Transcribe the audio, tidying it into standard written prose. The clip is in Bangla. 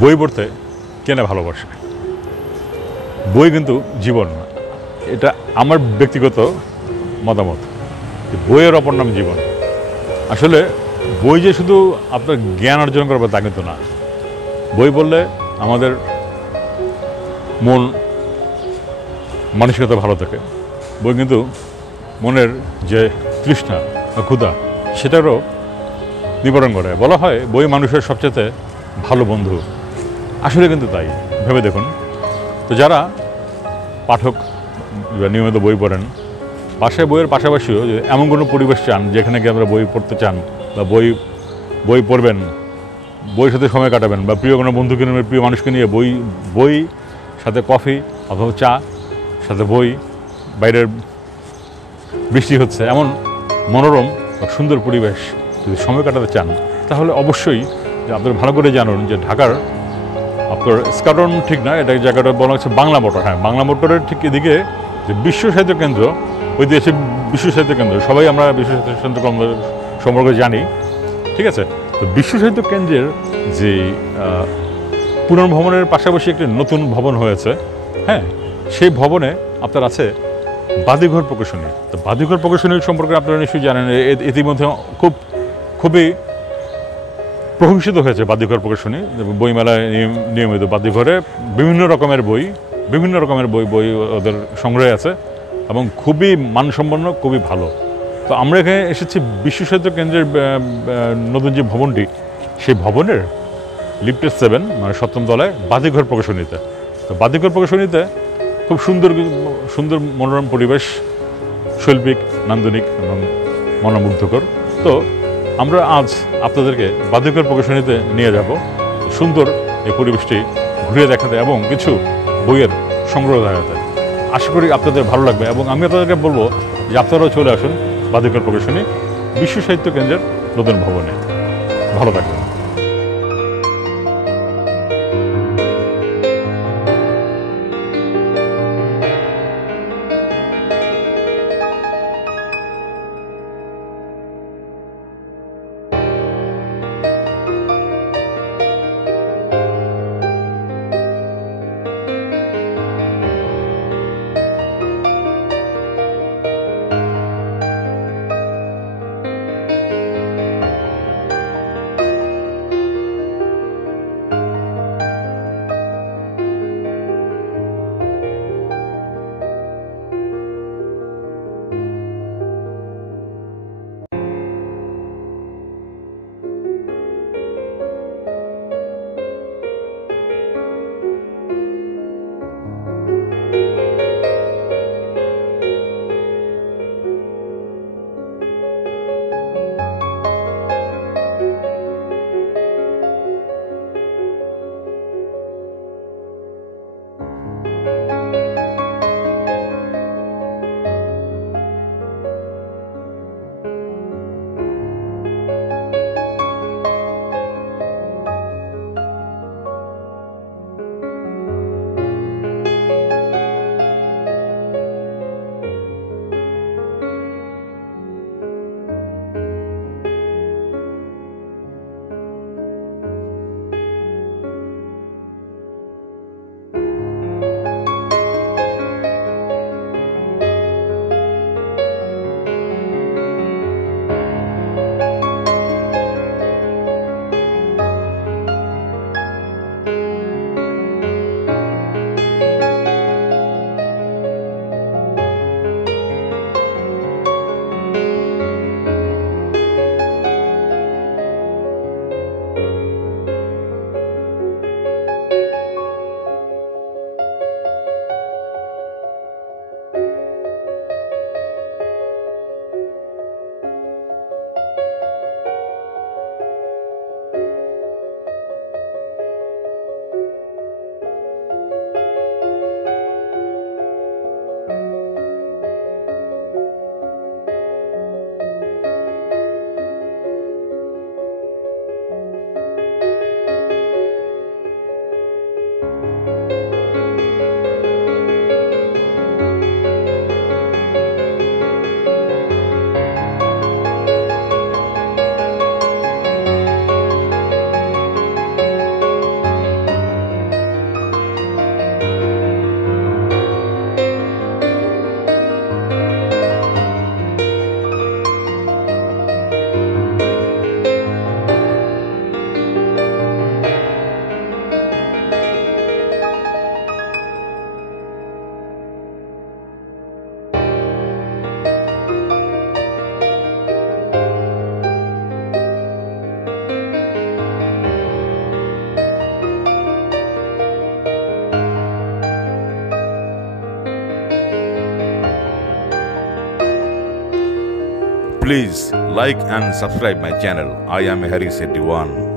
বই পড়তে কে না ভালোবাসে। বই কিন্তু জীবন না, এটা আমার ব্যক্তিগত মতামত। বইয়ের অপর নাম জীবন। আসলে বই যে শুধু আপনার জ্ঞান অর্জন করবে তা কিন্তু না। বই পড়লে আমাদের মন মানসিকতা ভালো থাকে। বই কিন্তু মনের যে তৃষ্ণা বা ক্ষুধা সেটারও নিবারণ করে। বলা হয় বই মানুষের সবচেয়ে ভালো বন্ধু। আসলে কিন্তু তাই, ভেবে দেখুন। তো যারা পাঠক নিয়মিত বই পড়েন, বইয়ের পাশাপাশিও এমন কোনো পরিবেশ চান যেখানে গিয়ে আমরা বই পড়তে চান বা বই পড়বেন, বইয়ের সাথে সময় কাটাবেন, বা প্রিয় কোনো বন্ধুকে নিয়ে, প্রিয় মানুষকে নিয়ে বই সাথে কফি অথবা চা, সাথে বই, বাইরের বৃষ্টি হচ্ছে এমন মনোরম বা সুন্দর পরিবেশ যদি সময় কাটাতে চান, তাহলে অবশ্যই যে আপনারা ভালো করে জানুন যে ঢাকার আপনার স্কাটন ঠিক না, এটা জায়গাটা বলা হচ্ছে বাংলা মোটর। হ্যাঁ, বাংলা মোটরের ঠিক এদিকে যে বিশ্ব সাহিত্য কেন্দ্র, ঐতিহাসিক বিশ্ব সাহিত্য কেন্দ্র, সবাই আমরা বিশ্ব সাহিত্য কেন্দ্র সম্পর্কে জানি, ঠিক আছে। তো বিশ্ব সাহিত্য কেন্দ্রের যে পুনর্ভবনের পাশাপাশি একটি নতুন ভবন হয়েছে, হ্যাঁ, সেই ভবনে আপনার আছে বাদিঘর প্রকাশনী। তো বাদিঘর প্রকাশনীর সম্পর্কে আপনারা নিশ্চয়ই জানেন, ইতিমধ্যে খুবই প্রশংসিত হয়েছে বাদিঘর প্রকাশনী। বইমেলায় নিয়মিত বাদিঘরে বিভিন্ন রকমের বই ওদের সংগ্রহে আছে এবং খুবই মানসম্পন্ন, খুবই ভালো। তো আমরা এখানে এসেছি বিশ্ব সাহিত্য কেন্দ্রের নতুন যে ভবনটি, সেই ভবনের লিফটের 7 মানে 7ম তলায় বাদিঘর প্রকাশনীতে। তো বাদিঘর প্রকাশনীতে খুব সুন্দর মনোরম পরিবেশ, শৈল্পিক, নান্দনিক এবং মনোমুগ্ধকর। তো আমরা আজ আপনাদেরকে বাদিঘর প্রকাশনীতে নিয়ে যাব, সুন্দর এই পরিবেশটি ঘুরিয়ে দেখাতে এবং কিছু বইয়ের সংগ্রহ দেখাতে। আশা করি আপনাদের ভালো লাগবে এবং আমি আপনাদেরকে বলবো যে আপনারাও চলে আসুন বাদিঘর প্রকাশনী বিশ্ব সাহিত্য কেন্দ্রের নতুন ভবনে। ভালো থাকবেন। Please like and subscribe my channel. I am Hari Sethi 1.